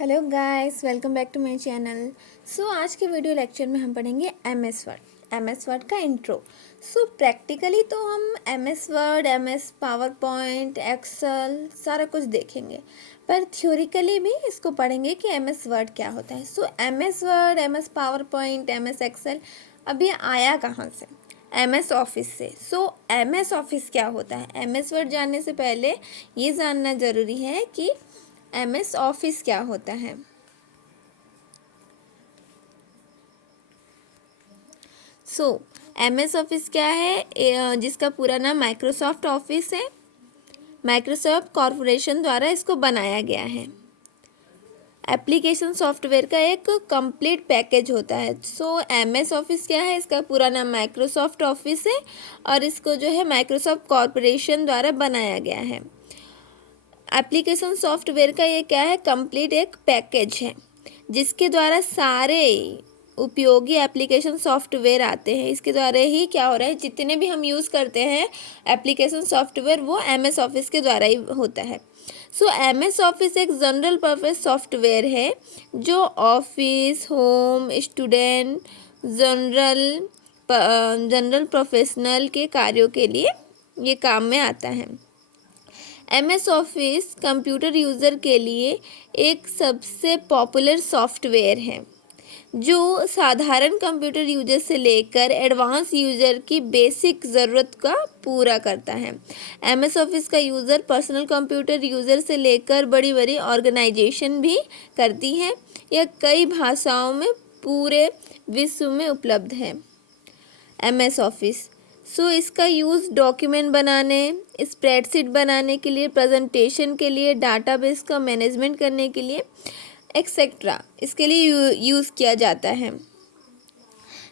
Hello guys, welcome back to my channel. आज के video lecture में हम पढ़ेंगे एमएस वर्ड का इंट्रो। प्रैक्टिकली तो हम MS Word, MS PowerPoint, Excel सारा कुछ देखेंगे, पर थ्योरिकली भी इसको पढ़ेंगे कि एमएस वर्ड क्या होता है। MS Word, MS PowerPoint, MS Excel अब ये आया कहाँ से? एमएस ऑफिस से। एमएस ऑफिस क्या होता है? एमएस वर्ड जानने से पहले ये जानना ज़रूरी है कि एमएस ऑफिस क्या होता है। एमएस ऑफिस क्या है? जिसका पूरा नाम माइक्रोसॉफ्ट ऑफिस है। माइक्रोसॉफ्ट कॉरपोरेशन द्वारा इसको बनाया गया है। एप्लीकेशन सॉफ्टवेयर का एक कंप्लीट पैकेज होता है। एमएस ऑफिस क्या है? इसका पूरा नाम माइक्रोसॉफ्ट ऑफिस है और इसको जो है माइक्रोसॉफ्ट कॉरपोरेशन द्वारा बनाया गया है। एप्लीकेशन सॉफ्टवेयर का ये क्या है? कंप्लीट एक पैकेज है जिसके द्वारा सारे उपयोगी एप्लीकेशन सॉफ्टवेयर आते हैं। इसके द्वारा ही क्या हो रहा है, जितने भी हम यूज़ करते हैं एप्लीकेशन सॉफ्टवेयर वो एमएस ऑफिस के द्वारा ही होता है। एमएस ऑफिस एक जनरल पर्पस सॉफ्टवेयर है जो office, home, student, general professional के कार्यों के लिए ये काम में आता है। एमएस ऑफिस कंप्यूटर यूज़र के लिए एक सबसे पॉपुलर सॉफ्टवेयर है जो साधारण कंप्यूटर यूजर से लेकर एडवांस यूज़र की बेसिक ज़रूरत का पूरा करता है। एमएस ऑफिस का यूज़र पर्सनल कंप्यूटर यूज़र से लेकर बड़ी बड़ी ऑर्गेनाइजेशन भी करती है। यह कई भाषाओं में पूरे विश्व में उपलब्ध है। एमएस ऑफिस इसका यूज़ डॉक्यूमेंट बनाने, स्प्रेडशीट बनाने के लिए, प्रेजेंटेशन के लिए, डाटाबेस का मैनेजमेंट करने के लिए एक्सेट्रा इसके लिए यूज़ किया जाता है।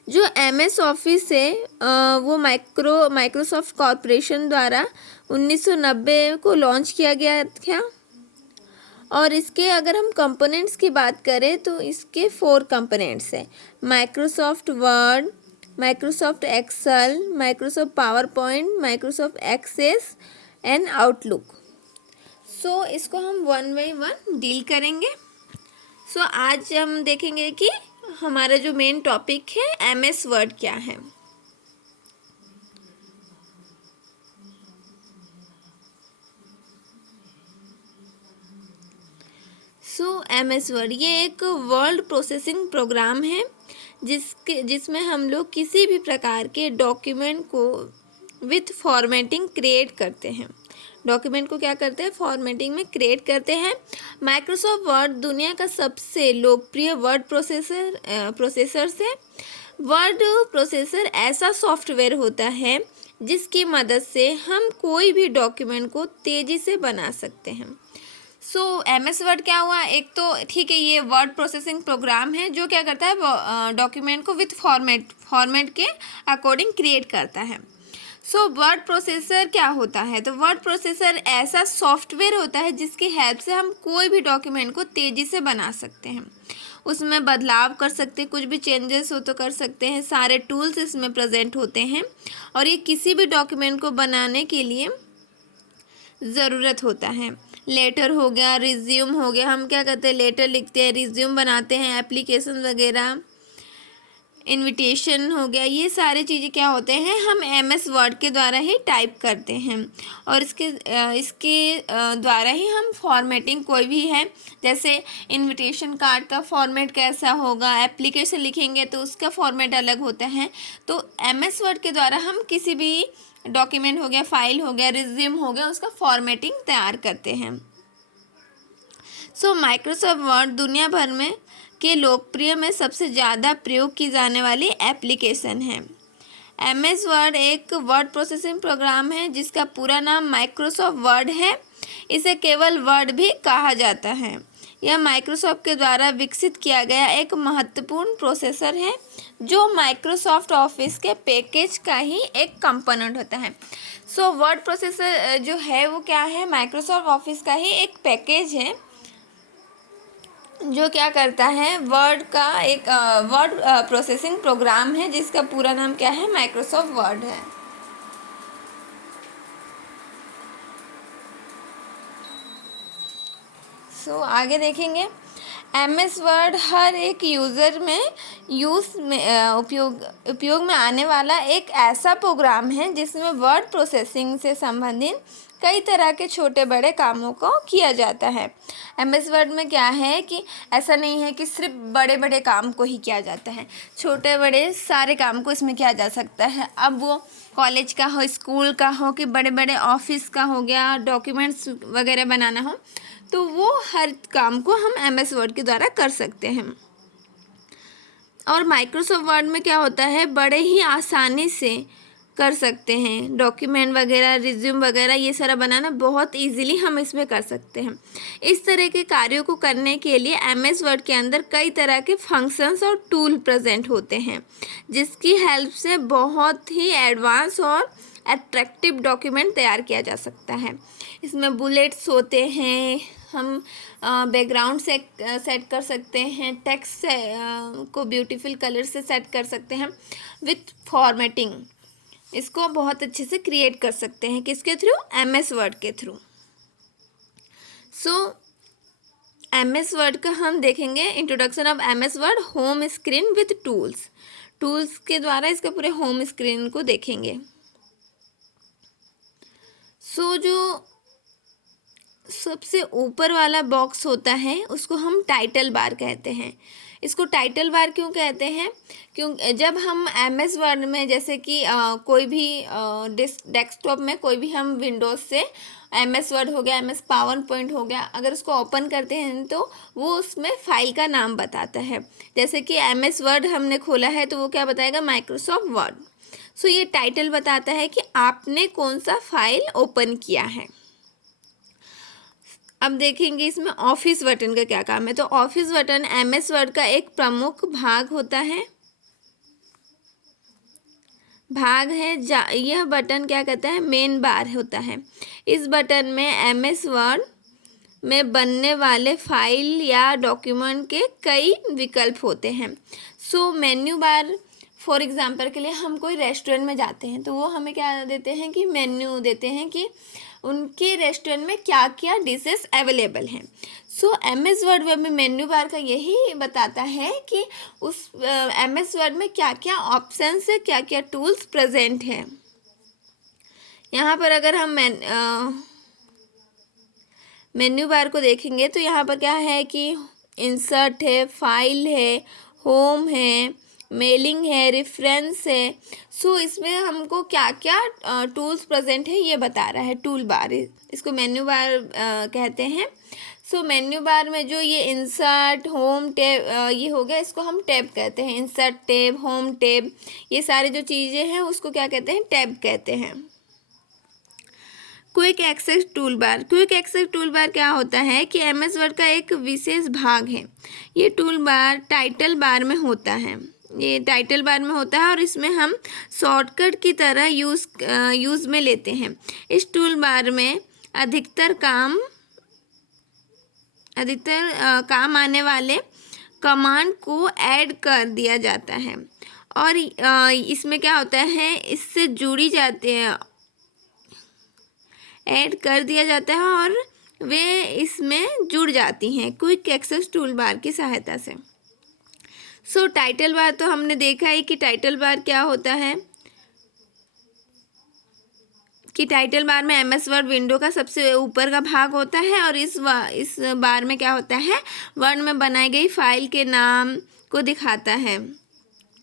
जो एमएस ऑफिस है वो माइक्रोसॉफ्ट कॉरपोरेशन द्वारा 1990 को लॉन्च किया गया था। और इसके अगर हम कंपोनेंट्स की बात करें तो इसके 4 कंपोनेंट्स हैं: Microsoft Word, Microsoft Excel, Microsoft PowerPoint, Microsoft Access and Outlook. इसको हम वन बाई वन डील करेंगे। आज हम देखेंगे कि हमारा जो मेन टॉपिक है एमएस वर्ड क्या है। एमएस वर्ड ये एक वर्ड प्रोसेसिंग प्रोग्राम है जिसमें हम लोग किसी भी प्रकार के डॉक्यूमेंट को विथ फॉर्मेटिंग क्रिएट करते हैं। डॉक्यूमेंट को क्या करते हैं? फॉर्मेटिंग में क्रिएट करते हैं। माइक्रोसॉफ्ट वर्ड दुनिया का सबसे लोकप्रिय वर्ड प्रोसेसर है। वर्ड प्रोसेसर ऐसा सॉफ्टवेयर होता है जिसकी मदद से हम कोई भी डॉक्यूमेंट को तेज़ी से बना सकते हैं। एमएस वर्ड क्या हुआ? एक तो ठीक है, ये वर्ड प्रोसेसिंग प्रोग्राम है जो क्या करता है, डॉक्यूमेंट को विथ फॉर्मेट के अकॉर्डिंग क्रिएट करता है। वर्ड प्रोसेसर क्या होता है? तो वर्ड प्रोसेसर ऐसा सॉफ्टवेयर होता है जिसकी हेल्प से हम कोई भी डॉक्यूमेंट को तेज़ी से बना सकते हैं, उसमें बदलाव कर सकते हैं, कुछ भी चेंजेस हो तो कर सकते हैं। सारे टूल्स इसमें प्रेजेंट होते हैं और ये किसी भी डॉक्यूमेंट को बनाने के लिए ज़रूरत होता है। लेटर हो गया, रिज्यूम हो गया, हम क्या करते हैं, लेटर लिखते हैं, रिज्यूम बनाते हैं, एप्लीकेशन वगैरह, इनविटेशन हो गया, ये सारी चीज़ें क्या होते हैं, हम एमएस वर्ड के द्वारा ही टाइप करते हैं। और इसके द्वारा ही हम फॉर्मेटिंग कोई भी है, जैसे इनविटेशन कार्ड का फॉर्मेट कैसा होगा, एप्लीकेशन लिखेंगे तो उसका फॉर्मेट अलग होता है। तो एमएस वर्ड के द्वारा हम किसी भी डॉक्यूमेंट हो गया, फाइल हो गया, रिज्यूम हो गया, उसका फॉर्मेटिंग तैयार करते हैं। माइक्रोसॉफ्ट वर्ड दुनिया भर में के लोकप्रिय में सबसे ज़्यादा प्रयोग की जाने वाली एप्लीकेशन है। एमएस वर्ड एक वर्ड प्रोसेसिंग प्रोग्राम है जिसका पूरा नाम माइक्रोसॉफ्ट वर्ड है। इसे केवल वर्ड भी कहा जाता है। यह माइक्रोसॉफ्ट के द्वारा विकसित किया गया एक महत्वपूर्ण प्रोसेसर है जो माइक्रोसॉफ्ट ऑफिस के पैकेज का ही एक कंपोनेंट होता है। वर्ड प्रोसेसर जो है वो क्या है? माइक्रोसॉफ्ट ऑफिस का ही एक पैकेज है जो क्या करता है, वर्ड का एक वर्ड प्रोसेसिंग प्रोग्राम है जिसका पूरा नाम क्या है? माइक्रोसॉफ्ट वर्ड है। आगे देखेंगे MS वर्ड हर एक यूज़र में उपयोग में आने वाला एक ऐसा प्रोग्राम है जिसमें वर्ड प्रोसेसिंग से संबंधित कई तरह के छोटे बड़े कामों को किया जाता है। MS वर्ड में क्या है कि ऐसा नहीं है कि सिर्फ बड़े बड़े काम को ही किया जाता है, छोटे बड़े सारे काम को इसमें किया जा सकता है। अब वो कॉलेज का हो, स्कूल का हो, कि बड़े बड़े ऑफिस का हो गया, डॉक्यूमेंट्स वगैरह बनाना हो, तो वो हर काम को हम MS वर्ड के द्वारा कर सकते हैं। और माइक्रोसॉफ्ट वर्ड में क्या होता है, बड़े ही आसानी से कर सकते हैं। डॉक्यूमेंट वगैरह, रिज्यूम वगैरह, ये सारा बनाना बहुत इजीली हम इसमें कर सकते हैं। इस तरह के कार्यों को करने के लिए MS वर्ड के अंदर कई तरह के फंक्शंस और टूल प्रेजेंट होते हैं, जिसकी हेल्प से बहुत ही एडवांस और अट्रैक्टिव डॉक्यूमेंट तैयार किया जा सकता है। इसमें बुलेट्स होते हैं, हम बैकग्राउंड से सेट कर सकते हैं, टेक्स्ट को ब्यूटीफुल कलर से सेट कर सकते हैं विथ फॉर्मेटिंग। इसको बहुत अच्छे से क्रिएट कर सकते हैं, किसके थ्रू, MS वर्ड के थ्रू। सो MS वर्ड का हम देखेंगे introduction of MS word, home screen with tools के द्वारा इसका पूरे होम स्क्रीन को देखेंगे। सो जो सबसे ऊपर वाला बॉक्स होता है उसको हम टाइटल बार कहते हैं। इसको टाइटल बार क्यों कहते हैं, क्यों जब हम MS वर्ड में जैसे कि कोई भी डेस्कटॉप में कोई भी हम विंडोज़ से MS वर्ड हो गया, MS पावर पॉइंट हो गया, अगर उसको ओपन करते हैं तो वो उसमें फ़ाइल का नाम बताता है। जैसे कि MS वर्ड हमने खोला है तो वो क्या बताएगा, माइक्रोसॉफ्ट वर्ड। सो ये टाइटल बताता है कि आपने कौन सा फाइल ओपन किया है। अब देखेंगे इसमें ऑफिस बटन का क्या काम है। तो ऑफिस बटन MS वर्ड का एक प्रमुख भाग होता है, यह बटन क्या कहता है, मेन बार होता है। इस बटन में MS वर्ड में बनने वाले फाइल या डॉक्यूमेंट के कई विकल्प होते हैं। सो मेन्यू बार, फॉर एग्जांपल के लिए हम कोई रेस्टोरेंट में जाते हैं तो वो हमें क्या देते हैं कि मेन्यू देते हैं कि उनके रेस्टोरेंट में क्या क्या डिशेस अवेलेबल हैं। सो MS वर्ड में मेन्यू बार का यही बताता है कि उस MS वर्ड में क्या क्या ऑप्शन है, क्या क्या टूल्स प्रेजेंट हैं। यहाँ पर अगर हम मेन्यू बार को देखेंगे तो यहाँ पर क्या है कि इंसर्ट है, फाइल है, होम है, मेलिंग है, रेफरेंस है। सो इसमें हमको क्या क्या टूल्स प्रेजेंट है ये बता रहा है। टूल बार, इसको मेन्यू बार कहते हैं। सो मेन्यू बार में जो ये इंसर्ट, होम टैब ये हो गया, इसको हम टैब कहते हैं। इंसर्ट टैब, होम टैब, ये सारी जो चीज़ें हैं उसको क्या कहते हैं, टैब कहते हैं। Quick access toolbar, quick access toolbar क्या होता है कि MS वर्ड का एक विशेष भाग है। ये टूल बार टाइटल बार में होता है, ये टाइटल बार में होता है और इसमें हम शॉर्टकट की तरह यूज़ में लेते हैं। इस टूल बार में अधिकतर काम आने वाले कमांड को ऐड कर दिया जाता है और इसमें क्या होता है, इससे जुड़ी जाती है, ऐड कर दिया जाता है और वे इसमें जुड़ जाती हैं क्विक एक्सेस टूल बार की सहायता से। सो टाइटल बार तो हमने देखा है कि टाइटल बार क्या होता है, कि टाइटल बार में MS वर्ड विंडो का सबसे ऊपर का भाग होता है और इस बार में क्या होता है, वर्ड में बनाई गई फाइल के नाम को दिखाता है।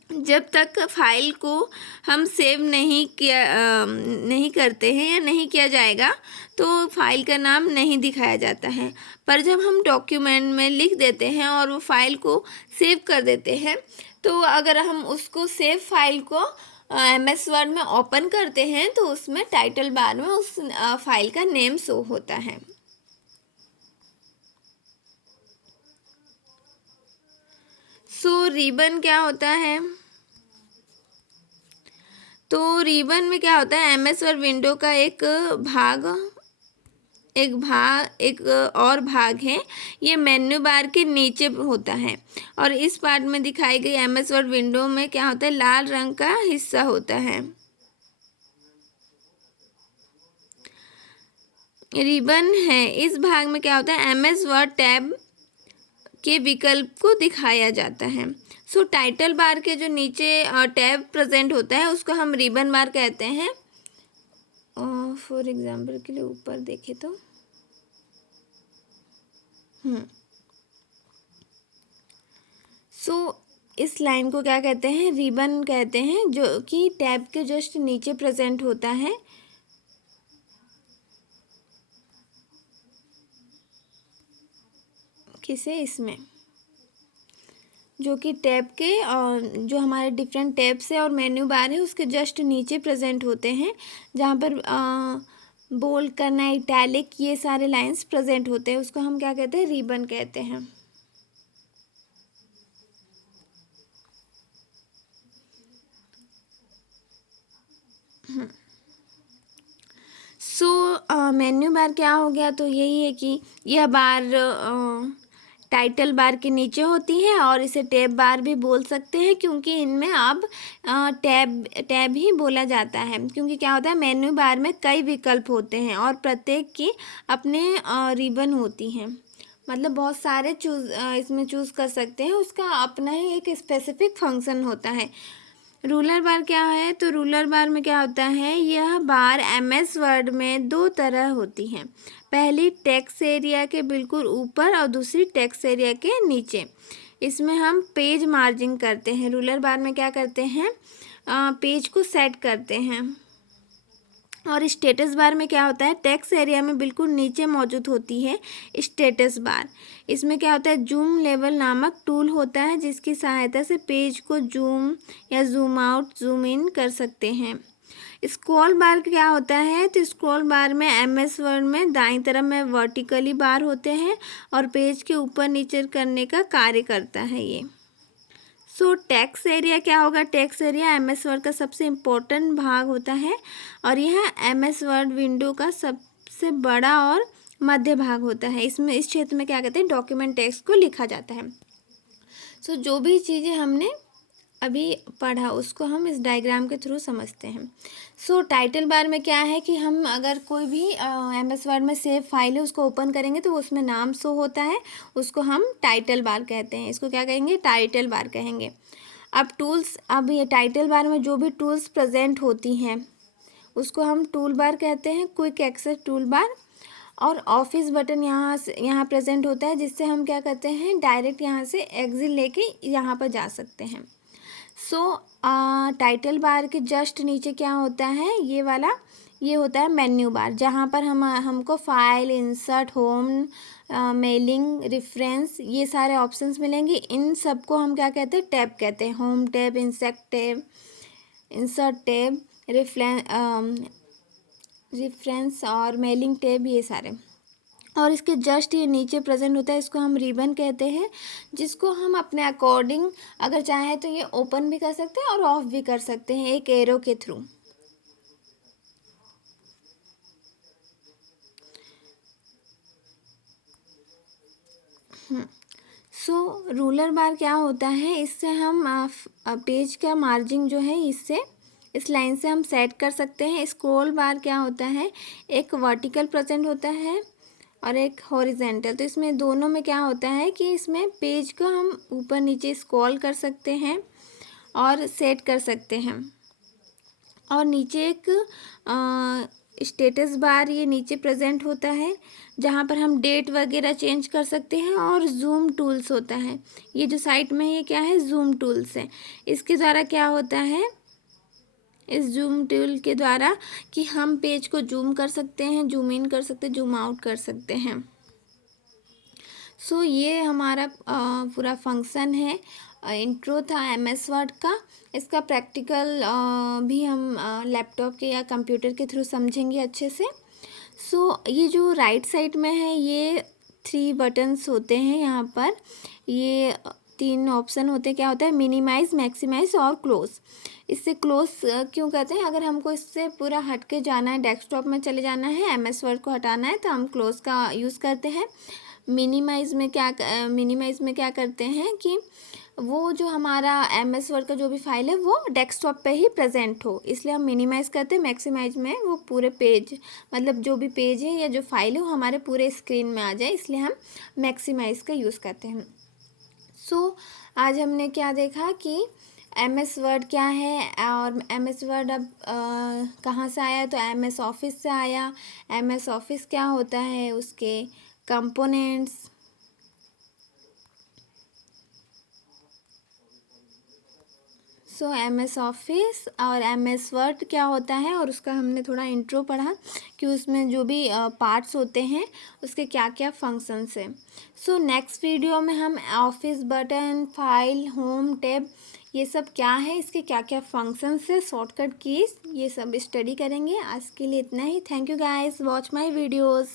जब तक फाइल को हम सेव नहीं करते हैं या नहीं किया जाएगा तो फाइल का नाम नहीं दिखाया जाता है। पर जब हम डॉक्यूमेंट में लिख देते हैं और वो फाइल को सेव कर देते हैं तो अगर हम उसको सेव फाइल को MS वर्ड में ओपन करते हैं तो उसमें टाइटल बार में उस फाइल का नेम शो होता है। सो रिबन क्या होता है, तो रिबन में क्या होता है, MS वर्ड विंडो का एक और भाग है, ये मेन्यू बार के नीचे होता है और इस पार्ट में दिखाई गई MS वर्ड विंडो में क्या होता है, लाल रंग का हिस्सा होता है। रिबन है, इस भाग में क्या होता है, MS वर्ड टैब के विकल्प को दिखाया जाता है। सो टाइटल बार के जो नीचे टैब प्रेजेंट होता है उसको हम रिबन बार कहते हैं। फॉर एग्जाम्पल के लिए ऊपर देखें तो सो इस लाइन को क्या कहते हैं, रिबन कहते हैं, जो कि टैब के जस्ट नीचे प्रेजेंट होता है। किसे, इसमें जो कि टैब के जो हमारे डिफरेंट टैब्स है और मेन्यू बार है उसके जस्ट नीचे प्रेजेंट होते हैं, जहाँ पर बोल्ड करना, इटैलिक, ये सारे लाइंस प्रेजेंट होते हैं, उसको हम क्या कहते हैं, रिबन कहते हैं। सो मेन्यू बार क्या हो गया, तो यही है कि यह बार टाइटल बार के नीचे होती है और इसे टैब बार भी बोल सकते हैं, क्योंकि इनमें अब टैब ही बोला जाता है, क्योंकि क्या होता है मेन्यू बार में कई विकल्प होते हैं और प्रत्येक की अपने रिबन होती हैं, मतलब बहुत सारे इसमें चूज़ कर सकते हैं, उसका अपना ही एक स्पेसिफिक फंक्शन होता है। रूलर बार क्या है, तो रूलर बार में क्या होता है, यह बार MS वर्ड में दो तरह होती हैं, पहली टेक्स्ट एरिया के बिल्कुल ऊपर और दूसरी टेक्स्ट एरिया के नीचे। इसमें हम पेज मार्जिंग करते हैं, रूलर बार में क्या करते हैं, पेज को सेट करते हैं। और स्टेटस बार में क्या होता है, टेक्स्ट एरिया में बिल्कुल नीचे मौजूद होती है स्टेटस बार। इसमें क्या होता है, जूम लेवल नामक टूल होता है जिसकी सहायता से पेज को जूम या जूम आउट, जूम इन कर सकते हैं। स्क्रॉल बार क्या होता है, तो स्क्रॉल बार में MS वर्ड में दाईं तरफ में वर्टिकली बार होते हैं और पेज के ऊपर नीचे करने का कार्य करता है ये। सो टेक्स्ट एरिया क्या होगा, टेक्स्ट एरिया MS वर्ड का सबसे इम्पोर्टेंट भाग होता है और यह MS वर्ड विंडो का सबसे बड़ा और मध्य भाग होता है। इसमें इस क्षेत्र में क्या कहते हैं, डॉक्यूमेंट टेक्स्ट को लिखा जाता है। सो जो भी चीज़ें हमने अभी पढ़ा उसको हम इस डायग्राम के थ्रू समझते हैं। सो टाइटल बार में क्या है कि हम अगर कोई भी MS वर्ड में सेव फाइल है उसको ओपन करेंगे तो उसमें नाम शो होता है, उसको हम टाइटल बार कहते हैं। इसको क्या कहेंगे, टाइटल बार कहेंगे। अब टूल्स, अब ये टाइटल बार में जो भी टूल्स प्रेजेंट होती हैं उसको हम टूल बार कहते हैं, क्विक एक्सेस टूल बार। और ऑफिस बटन यहाँ प्रेजेंट होता है जिससे हम क्या करते हैं, डायरेक्ट यहाँ से एग्जिट लेके यहाँ पर जा सकते हैं। सो टाइटल बार के जस्ट नीचे क्या होता है, ये वाला, ये होता है मेन्यू बार, जहाँ पर हमको file, insert, home, mailing, reference, ये सारे ऑप्शंस मिलेंगे। इन सब को हम क्या कहते हैं, टैब कहते हैं। Home tab, insert tab, reference और मेलिंग टैब, ये सारे। और इसके जस्ट ये नीचे प्रेजेंट होता है, इसको हम रिबन कहते हैं, जिसको हम अपने अकॉर्डिंग अगर चाहें तो ये ओपन भी कर सकते हैं और ऑफ भी कर सकते हैं एक एरो के थ्रू। सो रूलर बार क्या होता है, इससे हम पेज का मार्जिन जो है इससे इस लाइन से हम सेट कर सकते हैं। स्क्रॉल बार क्या होता है, एक वर्टिकल प्रेजेंट होता है और एक हॉरिजेंटल। तो इसमें दोनों में क्या होता है कि इसमें पेज को हम ऊपर नीचे स्क्रॉल कर सकते हैं और सेट कर सकते हैं। और नीचे एक स्टेटस बार ये नीचे प्रेजेंट होता है, जहाँ पर हम डेट वगैरह चेंज कर सकते हैं। और जूम टूल्स होता है, ये जो साइड में ये क्या है, जूम टूल्स है। इसके द्वारा क्या होता है, इस जूम टूल के द्वारा कि हम पेज को जूम कर सकते हैं, जूम इन कर सकते हैं, जूम आउट कर सकते हैं। सो ये हमारा पूरा फंक्शन है। इंट्रो था MS वर्ड का। इसका प्रैक्टिकल भी हम लैपटॉप के या कंप्यूटर के थ्रू समझेंगे अच्छे से। सो ये जो राइट साइड में है ये 3 बटन्स होते हैं, यहाँ पर ये 3 ऑप्शन होते हैं। क्या होता है, मिनिमाइज़, मैक्सिमाइज़ और क्लोज़। इससे क्लोज़ क्यों कहते हैं, अगर हमको इससे पूरा हट के जाना है, डेस्कटॉप में चले जाना है, MS वर्ड को हटाना है तो हम क्लोज़ का यूज़ करते हैं। मिनिमाइज़ में क्या करते हैं कि वो जो हमारा MS वर्ड का जो भी फाइल है वो डेस्कटॉप पे ही प्रेजेंट हो, इसलिए हम मिनिमाइज़ करते हैं। मैक्सिमाइज में वो पूरे पेज, मतलब जो भी पेज है या जो फाइल है वो हमारे पूरे स्क्रीन में आ जाए, इसलिए हम मैक्सिमाइज़ का यूज़ करते हैं। आज हमने क्या देखा कि एम एस वर्ड क्या है, और एम एस वर्ड अब कहाँ से आया, तो एम एस ऑफिस से आया। एम एस ऑफिस क्या होता है, उसके कंपोनेंट्स। एम एस ऑफिस और एम एस वर्ड क्या होता है, और उसका हमने थोड़ा इंट्रो पढ़ा कि उसमें जो भी पार्ट्स होते हैं उसके क्या क्या फंक्शंस है। नेक्स्ट वीडियो में हम office button, file, home tab, ये सब क्या है, इसके क्या क्या फंक्शंस है, शॉर्टकट कीज, ये सब स्टडी करेंगे। आज के लिए इतना ही। Thank you guys, watch my videos.